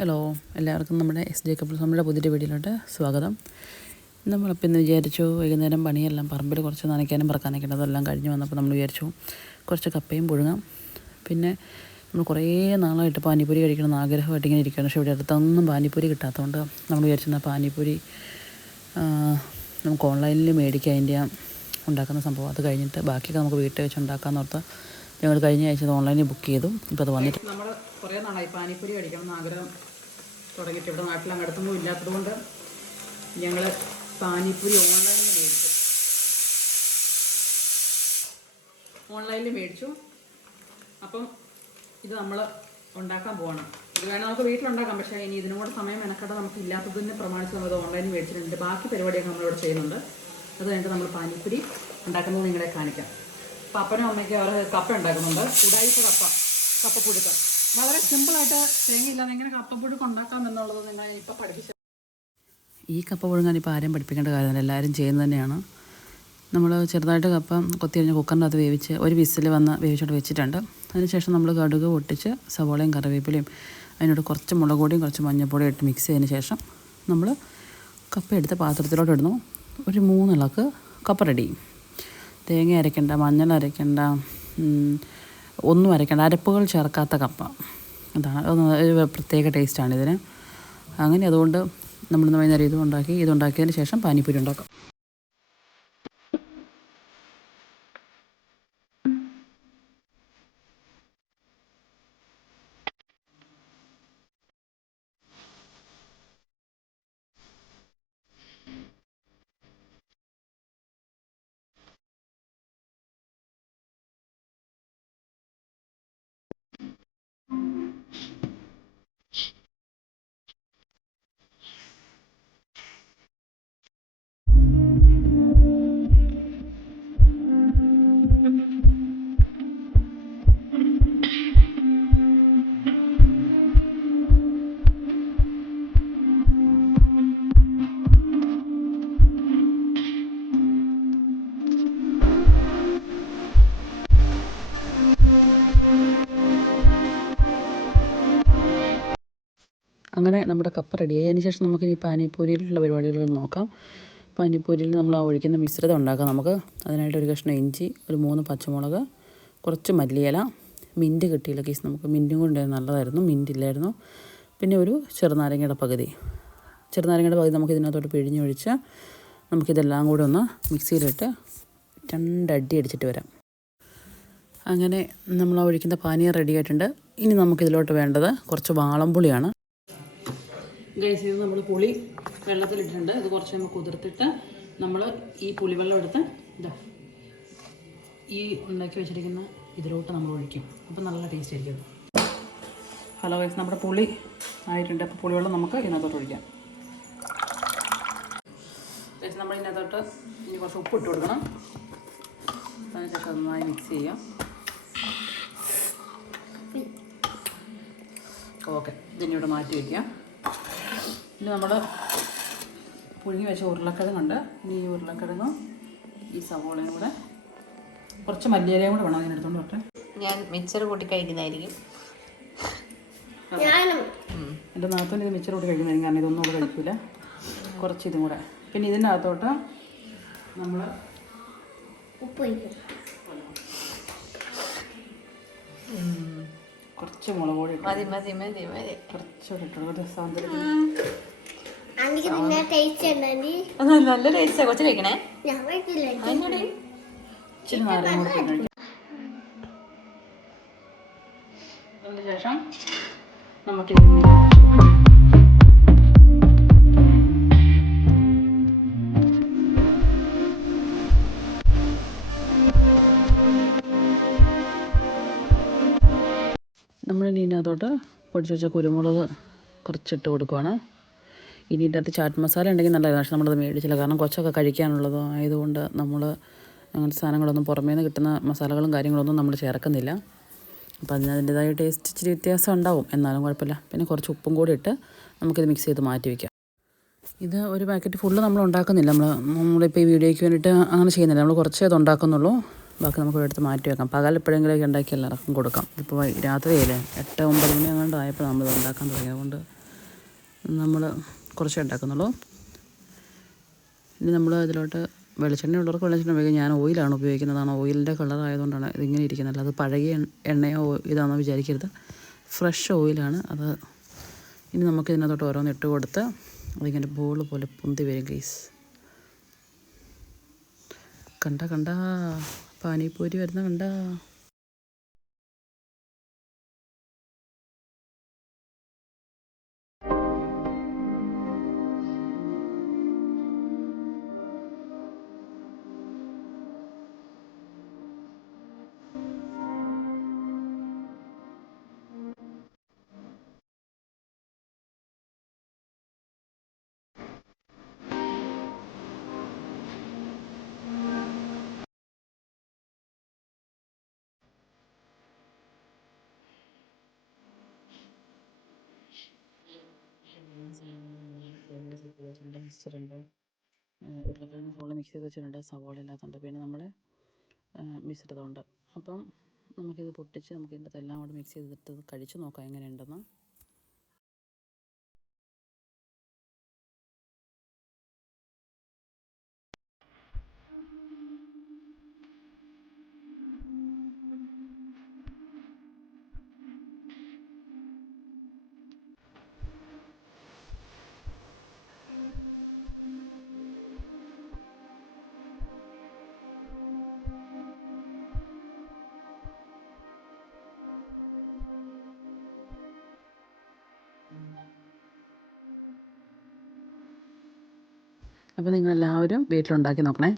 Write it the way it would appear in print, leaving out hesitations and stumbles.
Hello, എല്ലാവർക്കും നമ്മുടെ SJ couples നമ്മുടെ പുതിയ വീഡിയോയിലോട്ട് സ്വാഗതം. നമ്മളിപ്പോൾ ഇന്ന് വിചാരിച്ചു വൈകുന്നേരം പണിയെല്ലാം പറമ്പിൽ കുറച്ച് നനയ്ക്കാനും പറക്കാനൊക്കെ ഉണ്ട്. അതെല്ലാം കഴിഞ്ഞ് വന്നപ്പോൾ നമ്മൾ വിചാരിച്ചു കുറച്ച് കപ്പയും പുഴുങ്ങാം. പിന്നെ നമ്മൾ കുറേ നാളായിട്ട് പാനിപ്പൂരി കഴിക്കണമെന്ന് ആഗ്രഹമായിട്ട് ഇങ്ങനെ ഇരിക്കുകയാണ്. പക്ഷേ ഇവിടെ അടുത്തൊന്നും പാനിപ്പൂരി കിട്ടാത്തതുകൊണ്ട് നമ്മൾ വിചാരിച്ചിരുന്ന പാനിപ്പൂരി നമുക്ക് ഓൺലൈനിൽ മേടിക്കുക. അതിൻ്റെ ഉണ്ടാക്കുന്ന സംഭവം അത് കഴിഞ്ഞിട്ട് ബാക്കിയൊക്കെ നമുക്ക് വീട്ടിൽ വെച്ച് ഉണ്ടാക്കാമെന്ന് ഓർത്ത് ഞങ്ങൾ കഴിഞ്ഞ ആഴ്ച അത് ഓൺലൈനിൽ ബുക്ക് ചെയ്തു. ഇപ്പോൾ അത് വന്നിട്ട് നമ്മൾ കുറേ നാളായി പാനിപ്പൂരി കഴിക്കണമെന്ന് ആഗ്രഹം തുടങ്ങിയിട്ട് ഇവിടെ നാട്ടിൽ അങ്ങടുത്തൊന്നും ഇല്ലാത്തത് കൊണ്ട് ഞങ്ങൾ പാനിപ്പൂരി ഓൺലൈനിൽ മേടിച്ചു. അപ്പം ഇത് നമ്മൾ ഉണ്ടാക്കാൻ പോകണം. ഇത് വേണം നമുക്ക് വീട്ടിലുണ്ടാക്കാം, പക്ഷേ ഇനി ഇതിനും കൂടെ സമയം മെനക്കെട്ട് നമുക്ക് ഇല്ലാത്തതിനെ പ്രമാണിച്ച് നമ്മൾ ഓൺലൈനിൽ മേടിച്ചിട്ടുണ്ട്. ബാക്കി പരിപാടിയൊക്കെ നമ്മളിവിടെ ചെയ്യുന്നുണ്ട്. അത് കഴിഞ്ഞിട്ട് നമ്മൾ പാനിപ്പൂരി ഉണ്ടാക്കുന്നത് നിങ്ങളെ കാണിക്കാം. പപ്പനും അമ്മയ്ക്ക് അവർ കപ്പ ഉണ്ടാക്കുന്നുണ്ട്. ഉടായിപ്പ് കപ്പപ്പുഴുക്ക് വളരെ സിമ്പിളായിട്ട് തേങ്ങയില്ലാതെ എങ്ങനെ കപ്പപ്പുഴുക്ക് ഉണ്ടാക്കാം എന്നുള്ളത് നിങ്ങൾ ഇപ്പോൾ പഠിപ്പിച്ചു. ഈ കപ്പ പുഴുങ്ങാൻ ഇപ്പോൾ ആരെയും പഠിപ്പിക്കേണ്ട കാര്യമില്ല, എല്ലാവരും ചെയ്യുന്നത് തന്നെയാണ്. നമ്മൾ ചെറുതായിട്ട് കപ്പ കൊത്തി കഴിഞ്ഞ് കുക്കറിനകത്ത് വേവിച്ച് ഒരു വിസിൽ വന്ന് വേവിച്ചോട്ട് വെച്ചിട്ടുണ്ട്. അതിനുശേഷം നമ്മൾ കടുക് പൊട്ടിച്ച് സവോളയും കറിവേപ്പിലയും അതിനോട് കുറച്ച് മുളക് പൊടിയും കുറച്ച് മഞ്ഞൾപ്പൊടിയും ഇട്ട് മിക്സ് ചെയ്തതിന് ശേഷം നമ്മൾ കപ്പ എടുത്ത് പാത്രത്തിലോട്ട് ഇടുന്നു. ഒരു 3 ഇളക്ക് കപ്പ റെഡി. തേങ്ങ അരയ്ക്കേണ്ട, മഞ്ഞൾ അരയ്ക്കേണ്ട, ഒന്നും അരയ്ക്കേണ്ട, അരപ്പുകൾ ചേർക്കാത്ത കപ്പ. അതാണ് ഒരു പ്രത്യേക ടേസ്റ്റാണ് ഇതിന്. അങ്ങനെ അതുകൊണ്ട് നമ്മളിന്ന് വൈകുന്നേരം ഇതുണ്ടാക്കിയതിന് ശേഷം പാനിപ്പൂരി ഉണ്ടാക്കാം. അങ്ങനെ നമ്മുടെ കപ്പ റെഡിയായി. അതിന് ശേഷം നമുക്ക് ഈ പാനിപ്പൂരിയിലുള്ള പരിപാടികൾ നോക്കാം. പാനിപ്പൂരിയിൽ നമ്മൾ ഒഴിക്കുന്ന മിശ്രിതം ഉണ്ടാക്കാം നമുക്ക്. അതിനായിട്ട് ഒരു കഷ്ണം ഇഞ്ചി, ഒരു 3 പച്ചമുളക്, കുറച്ച് മല്ലിയില, മിൻറ്റ് കിട്ടിയില്ല കേസ്, നമുക്ക് മിൻറ്റും കൊണ്ട് നല്ലതായിരുന്നു, മിൻറ്റില്ലായിരുന്നു. പിന്നെ ഒരു ചെറുനാരങ്ങയുടെ പകുതി നമുക്ക് ഇതിനകത്തോട്ട് പിഴിഞ്ഞൊഴിച്ച് നമുക്കിതെല്ലാം കൂടെ ഒന്ന് മിക്സിയിലിട്ട് 2 അടി അടിച്ചിട്ട് വരാം. അങ്ങനെ നമ്മൾ ഒഴിക്കുന്ന പാനീയം റെഡി ആയിട്ടുണ്ട്. ഇനി നമുക്കിതിലോട്ട് വേണ്ടത് കുറച്ച് വാളംപുളിയാണ്. ഗൈസ്, ഇത് നമ്മൾ പുളി വെള്ളത്തിലിട്ടിട്ടുണ്ട്. ഇത് കുറച്ച് നമ്മൾ കുതിർത്തിട്ട് നമ്മൾ ഈ പുളിവെള്ളം എടുത്ത് ഈ ഉണ്ടാക്കി വെച്ചിരിക്കുന്ന ഇതിലോട്ട് നമ്മൾ ഒഴിക്കും. അപ്പം നല്ല ടേസ്റ്റ് ആയിരിക്കും. ഹലോ ഗൈസ്, നമ്മുടെ പുളി ആയിട്ടുണ്ട്. അപ്പോൾ പുളിവെള്ളം നമുക്ക് ഇതിനകത്തോട്ട് ഒഴിക്കാം. ഗൈസ്, നമ്മൾ ഇതിനകത്തോട്ട് ഇനി കുറച്ച് ഉപ്പ് ഇട്ട് കൊടുക്കണം. അതിനുശേഷം നന്നായി മിക്സ് ചെയ്യാം. ഓക്കെ, ഇതിനിവിടെ മാറ്റി വയ്ക്കാം. ഇനി നമ്മൾ പുഴുങ്ങി വെച്ച ഉരുളക്കിഴങ്ങുണ്ട്. ഇനി ഈ ഉരുളക്കിഴങ്ങും ഈ സവോളയും കൂടെ കുറച്ച് മല്ലിയിലയും കൂടെ വേണം അതിനെടുത്തോണ്ട് വരട്ടെ. ഞാൻ മിക്സർ കൂട്ടി കഴിക്കുന്നതായിരിക്കും. എൻ്റെ നാത്തൂന് ഇത് മിക്സർ കൂട്ടി കഴിക്കുന്നതായിരിക്കും, കാരണം ഇതൊന്നും കൂടെ കഴിക്കില്ല. കുറച്ച് ഇതും കൂടെ. പിന്നെ ഇതിനകത്തോട്ട് നമ്മൾ കുറച്ച് മുളക് പൊടി കുറച്ചുകൂടെ ഇട്ടുള്ളൂ. നല്ല ടേസ്റ്റാ. കൊച്ചു കഴിക്കണേ. ഇച്ചിരി നാരങ്ങ കൂടെ ഇട്ട് അതിന് ശേഷം നമുക്കിത് നമ്മളിനി ഇതിനകത്തോട്ട് പൊടിച്ച് വെച്ച കുരുമുളക് കുറച്ചിട്ട് കൊടുക്കുവാണ്. ഇനി ഇതിൻ്റെ അകത്ത് ചാറ്റ് മസാല ഉണ്ടെങ്കിൽ നല്ലതാണ്, പക്ഷെ നമ്മളത് മേടിച്ചില്ല. കാരണം കൊച്ചൊക്കെ കഴിക്കാനുള്ളത് ആയതുകൊണ്ട് നമ്മൾ അങ്ങനത്തെ സാധനങ്ങളൊന്നും പുറമേ നിന്ന് കിട്ടുന്ന മസാലകളും കാര്യങ്ങളൊന്നും നമ്മൾ ചേർക്കുന്നില്ല. അപ്പോൾ അതിൻ്റേതായ ടേസ്റ്റ് ഇച്ചിരി വ്യത്യാസം ഉണ്ടാവും, എന്നാലും കുഴപ്പമില്ല. പിന്നെ കുറച്ച് ഉപ്പും കൂടി ഇട്ട് നമുക്കിത് മിക്സ് ചെയ്ത് മാറ്റി വയ്ക്കാം. ഇത് ഒരു പാക്കറ്റ് ഫുള്ള് നമ്മൾ ഉണ്ടാക്കുന്നില്ല. നമ്മളിപ്പോൾ ഈ വീഡിയോയ്ക്ക് വേണ്ടിയിട്ട് അങ്ങനെ ചെയ്യുന്നില്ല. നമ്മൾ കുറച്ചേ ഇത് ഉണ്ടാക്കുന്നുള്ളൂ. ബാക്കി നമുക്ക് എടുത്ത് മാറ്റി വെക്കാം. പകൽ എപ്പോഴെങ്കിലൊക്കെ ഉണ്ടാക്കി എല്ലാവർക്കും കൊടുക്കാം. ഇപ്പോൾ രാത്രിയല്ലേ 8-9 മണി അങ്ങോട്ട് ആയപ്പോൾ നമ്മൾ ഉണ്ടാക്കാൻ തുടങ്ങിയത് കൊണ്ട് നമ്മൾ കുറച്ചേ ഉണ്ടാക്കുന്നുള്ളൂ. ഇനി നമ്മൾ ഇതിലോട്ട് വെളിച്ചെണ്ണ ഉള്ളവർക്ക് വെളിച്ചെണ്ണ ഉപയോഗിക്കും. ഞാൻ ഓയിലാണ് ഉപയോഗിക്കുന്നതാണ്. ഓയിലിൻ്റെ കളറായതുകൊണ്ടാണ് ഇതിങ്ങനെ ഇരിക്കുന്നത്. അത് പഴകിയ എണ്ണയോ ഇതാണെന്ന് വിചാരിക്കരുത്. ഫ്രഷ് ഓയിലാണ് അത്. ഇനി നമുക്ക് ഇതിനകത്തോട്ട് ഓരോന്ന് ഇട്ട് കൊടുത്ത് അതിങ്ങനെ ബോൾ പോലെ പൊന്തി വരും ഗൈസ്. കണ്ട പാനിപ്പൂരി വരുന്ന കണ്ട. മിക്സറുണ്ട്, ഉരുളക്കിഴങ്ങ് ഫുള്ള് മിക്സ് ചെയ്ത് വെച്ചിട്ടുണ്ട്, സവോള ഇല്ലാത്തതുണ്ട്, പിന്നെ നമ്മുടെ മിശ്രിതമുണ്ട്. അപ്പം നമുക്കിത് പൊട്ടിച്ച് നമുക്ക് ഇതിൻ്റെ എല്ലാം കൂടെ മിക്സ് ചെയ്തിട്ട് കഴിച്ച് നോക്കാം എങ്ങനെയുണ്ടെന്ന്. അപ്പോൾ നിങ്ങളെല്ലാവരും വീട്ടിലുണ്ടാക്കി നോക്കണേ.